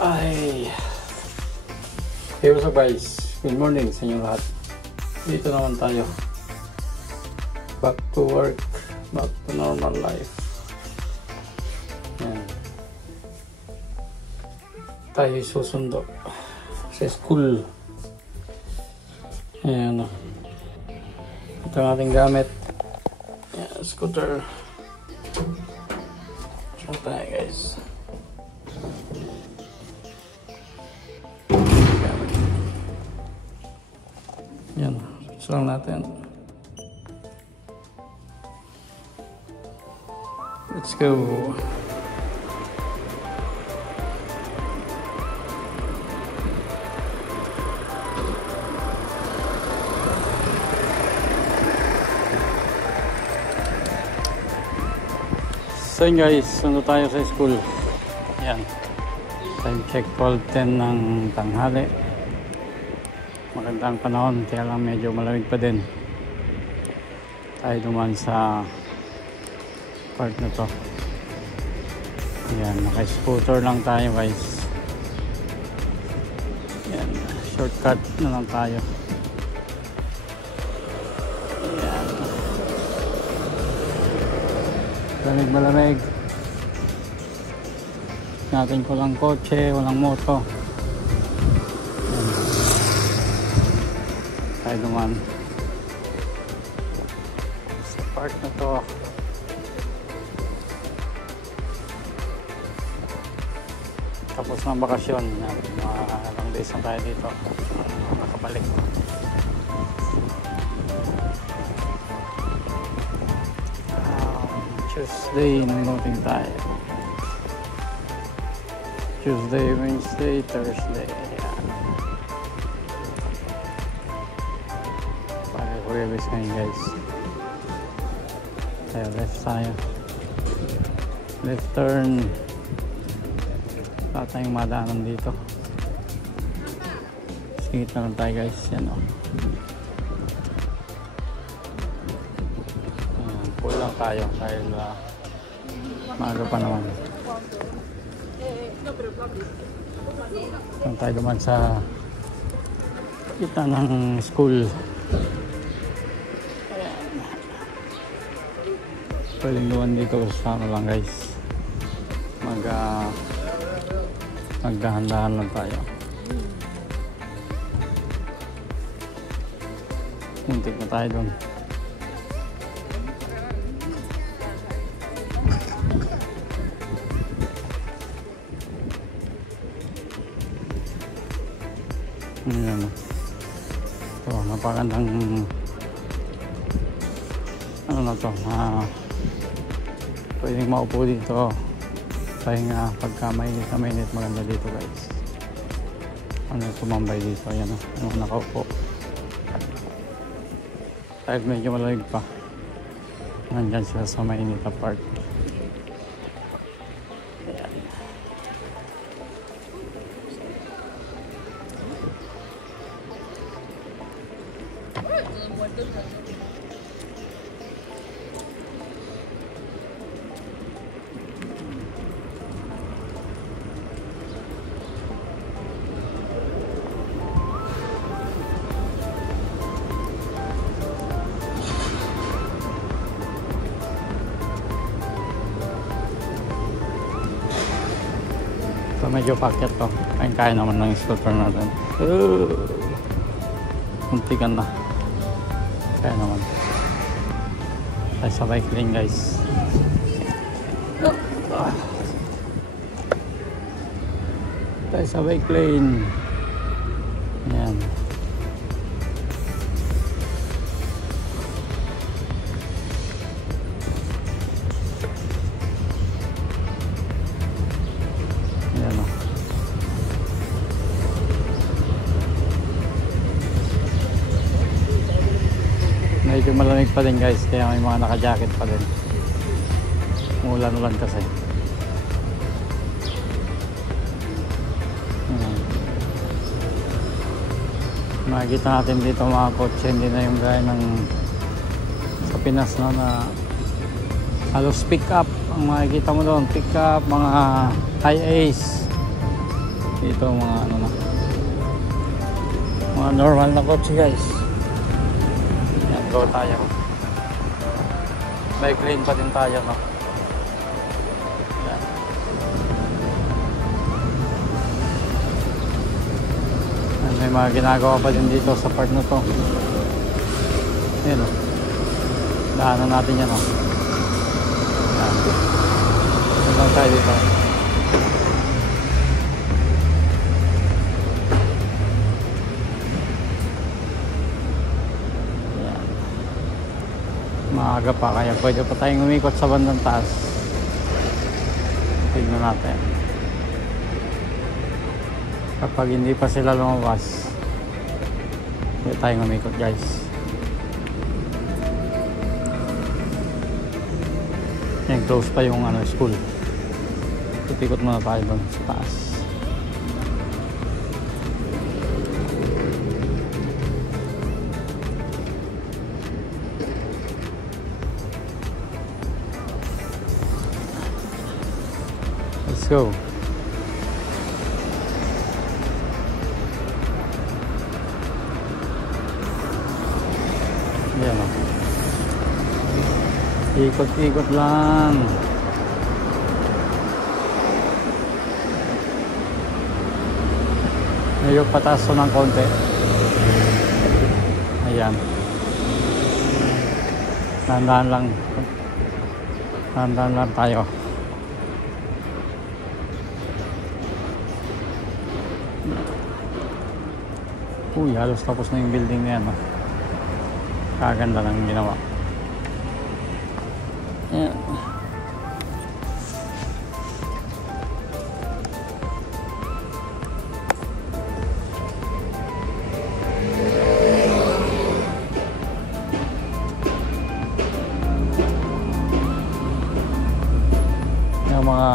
Ay, hey, what's up guys? Good morning sa inyo lahat. Dito naman tayo. Back to work. Back to normal life. Yan. Tayo susundo sa school. Ayan o. Ito ang ating gamit. Yan, scooter. So tayo guys. Yan, switch lang natin. Let's go. So yun guys, sundo tayo sa school. Yan. Time check 12:10 ng tanghali. Magandang panahon, kaya lang medyo malamig pa din. Tayo duman sa part na to. Yan, naka-scooter lang tayo guys. Yan, shortcut na lang tayo. Yan. Malamig. Natin ko lang kotse, walang moto. Tayo naman sa park na to. Tapos ng bakasyon, mga ilang days na tayo dito, nakabalik. Tuesday loading tayo. Tuesday, Wednesday, Thursday. Kuya-bis ngayon guys. Tayo left tayo. Left turn. Wala tayong madaanan dito. Singit na lang tayo guys. Yan o. Pull lang tayo dahil maaga pa naman. Doon tayo naman sa kita ng school. Pwedeng duman dito sa ano lang guys, magdahan-dahan lang tayo. Muntik na tayo doon. Ayan. So, napakandang ano na to, pwedeng maupo dito pahinga pagka mainit na mainit. Maganda dito guys, ano tumambay dito. Ayan o, nakaupo kahit medyo malamig pa. Nandyan sila sa mainit na part. Ayan. So medyo packet to. Kaya naman ng scooter natin. Muntikan na. Kaya naman. Tayo sa bike lane guys. Tayo sa bike lane. Ayan. Medyo malamig pa din guys, kaya may mga naka-jacket pa din. Umulan-ulan kasi. Makikita natin dito mga kotse, hindi na yung gaya ng sa Pinas na halos pick up ang makikita mo doon. Pick up, mga high ace, Dito mga ano na, mga normal na kotse guys. Yan, go tayo. Bike lane pa din tayo, no? Yan. Yan, may mga ginagawa pa din dito sa part na to. Yan, no? Daanan natin yan, no? Yan. Yan tayo dito. Maaga pa kaya pwede pa tayong umikot sa bandang taas. Tignan natin kapag hindi pa sila lumabas, pwede tayong umikot guys. Yan, close pa yung ano, school. Ikot muna tayo doon sa taas. Let's go. Yan o. Ikot-ikot lang. Medyo pataas ng konti. Ayan. Dahan-dahan lang. Dahan-dahan lang tayo. Uy, halos tapos na yung building na yan, no? Kaganda lang yung ginawa. Ayan. Yung mga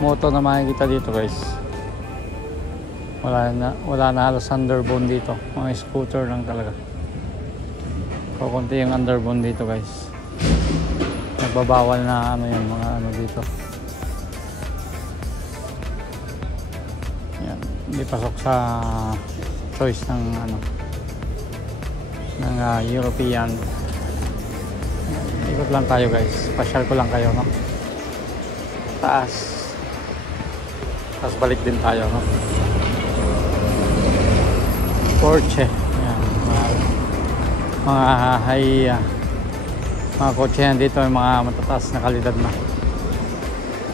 moto na makikita dito guys, wala na halos underbone dito. Mga scooter lang talaga. Kukunti yung underbone dito guys. Nagbabawal na ano yan, mga ano dito. Yan, hindi pasok sa choice ng ano, ng European. Ikot lang tayo guys. Pasyal ko lang kayo, no? Taas. Tapos balik din tayo, no? Porsche. Ayan, mga high mga kotse yan dito, yung mga matataas na kalidad na.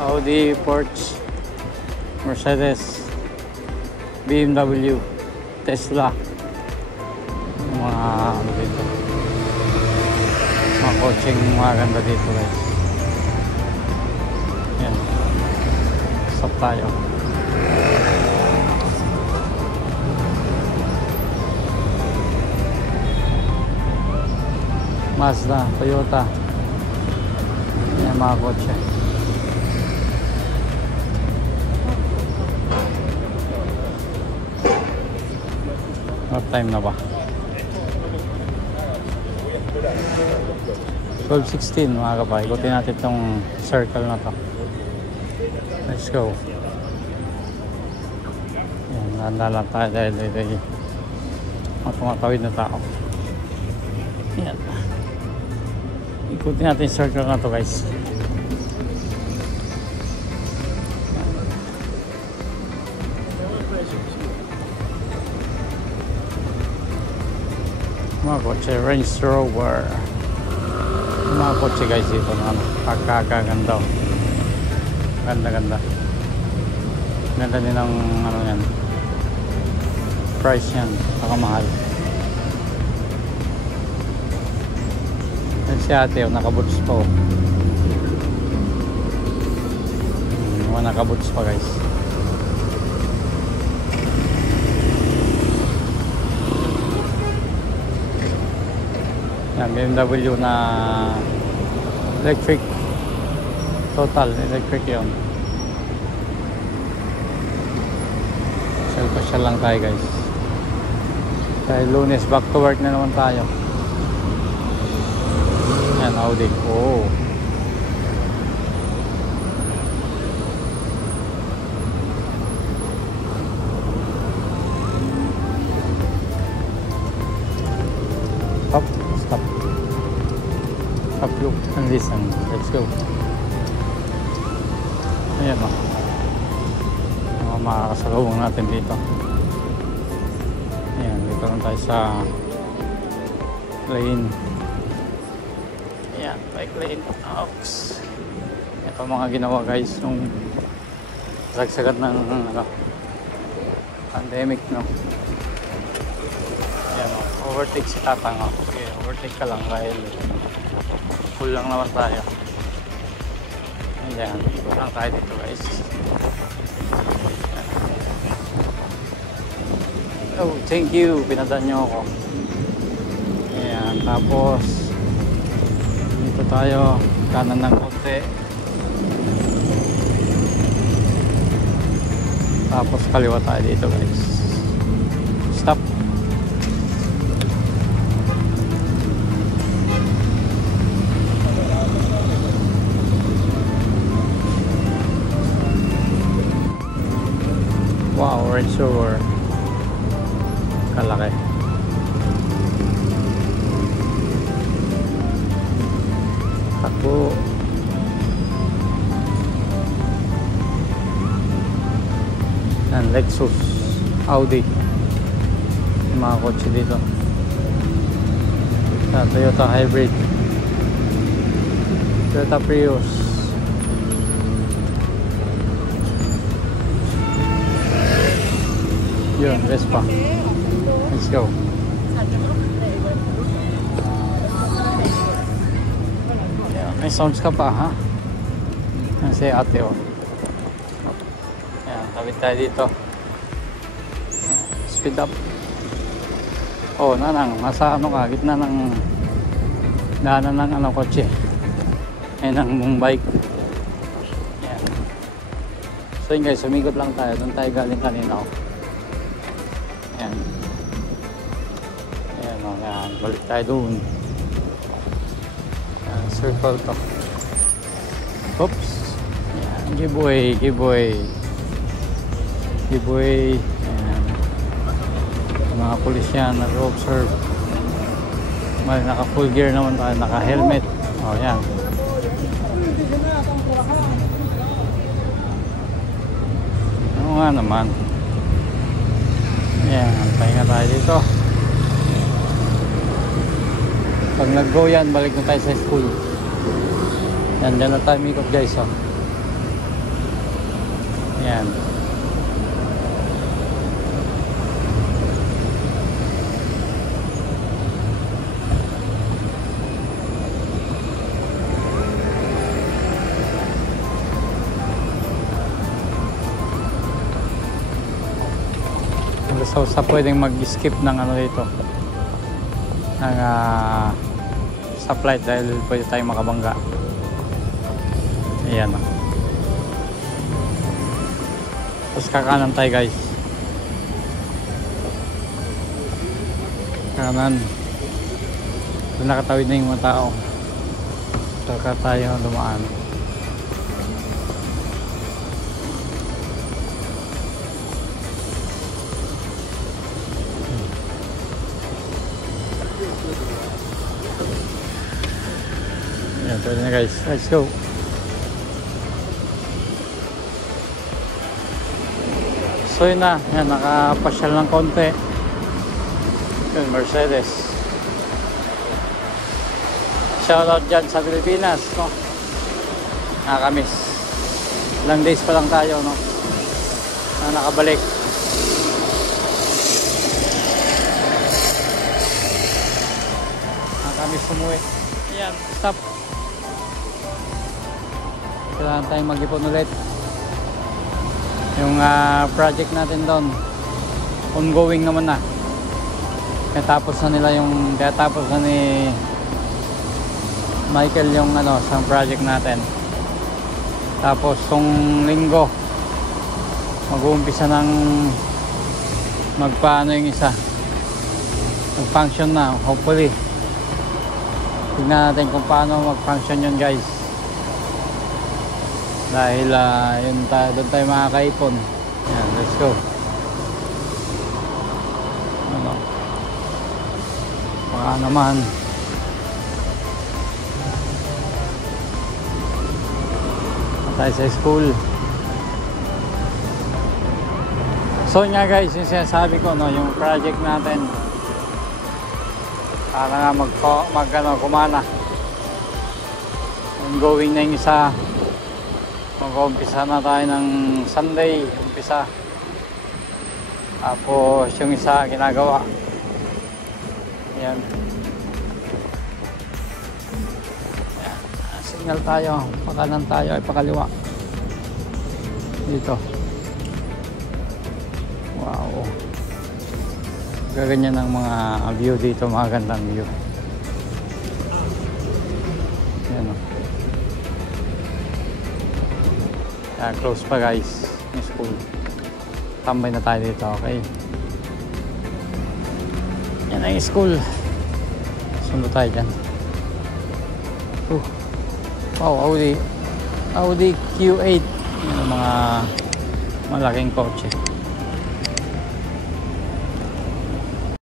Audi, Porsche, Mercedes, BMW, Tesla, yung mga ano dito, mga kotseng maganda dito guys. Yan, stop tayo. Mazda, Toyota. Yan mga kotse. What time na ba? 12:16 mga kapay. Ikutin natin itong circle na to. Let's go. Yan, nandala tayo dahil mga tumatawid na tao. Yan. Ikutin natin yung circle na to guys. Mga kotse, Range Rover. Mga kotse guys dito na ano, pagkakaganda. Ganda-ganda. Ganda din ang ano yan, price yan, nakamahal. Yan si ate, nakaboots pa. Nakaboots pa guys. Yan, BMW na electric. Total electric yun. Pasyal lang tayo guys. Dahil Lunes back to work na naman tayo. Yan, Audi. Oh. listen. Let's go. Ayan o. Mga makakasalubong natin dito. Ayan, dito lang tayo sa lane. Ayan, bike lane. Oops. Ito mga ginawa guys nung sagsagan ng pandemic, no? Ayan o, overtake si Tatang o. Okay, overtake ka lang dahil full lang naman tayo. Ayan, full lang tayo dito guys. Oh, thank you, pinadaan nyo ako. Ayan, tapos dito tayo, kanan ng konti. Tapos kaliwa tayo dito guys. Stop. Wow, Red Shore. Kalaki. Takbo. Yan, Lexus, Audi. Yung mga kotse dito. Toyota Hybrid, Toyota Prius. Yun, Vespa. Let's go. Yeah, may sounds ka pa, ha? Kasi ate, oh. Ayan, tabit tayo dito. Speed up. Oh, nanang, nasa ano ka, gitna ng daanan ng ano, kotse. Ayan ang mong bike. Ayan. So yun guys, sumikot lang tayo. Doon tayo galing kanina, oh. Ayan. Ayan, oh, ayan. Balik tayo doon. Ayan, circle to. Oops. Ayan, giveaway, giveaway. Giveaway. Ayan. Mga pulis yan, nag-observe. May naka full gear naman tayo, naka helmet. O, yan. Oo nga naman. Ayan, pahinga tayo dito. Pag nag-go yan, balik na tayo sa school. Yan, dyan na tayo mikot guys, o. Ayan. So sa pwedeng mag-skip ng ano dito ng stoplight dahil pwede tayong makabangga. Ayan o. Tapos kakanan tayo guys. Kanan. Doon nakatawid na yung mga tao. Saka tayo dumaan. Ayan, pwede na guys. Let's go. So yun na. Ayan, nakapasyal ng konti. Yun, Mercedes. Shoutout dyan sa Pilipinas, no? Nakakamiss. Ilang days pa lang tayo, no? Na nakabalik. Nakakamiss umuwi. Ayan, stop. Kailangan tayong mag-ipon ulit. Yung project natin doon ongoing naman na. Katapos na nila yung katapos na ni Michael yung ano sa project natin. Tapos tong linggo mag-uumpisa ng magpaano yung isa. Mag-function na hopefully. Tignan natin kung paano mag-function yun guys. Dahil yun doon tayo makakaipon. Yan, let's go. Ano? Baka naman tayo sa school. So nga guys, yung sinasabi ko, no, yung project natin para nga gumana. Ongoing na yung isa. Mag-umpisa na tayo ng Sunday, umpisa. Tapos yung isa ginagawa. Ayan. Ayan. Signal tayo, pakanan tayo ay pakaliwa. Dito. Wow. Gaganyan ng mga view dito, mga gandang view. Ayan o. Kaya close pa guys yung school. Tambay na tayo dito, okay? Yan ang school. Sundo tayo dyan. Wow, Audi Q8. Yan ang mga malaking kotse.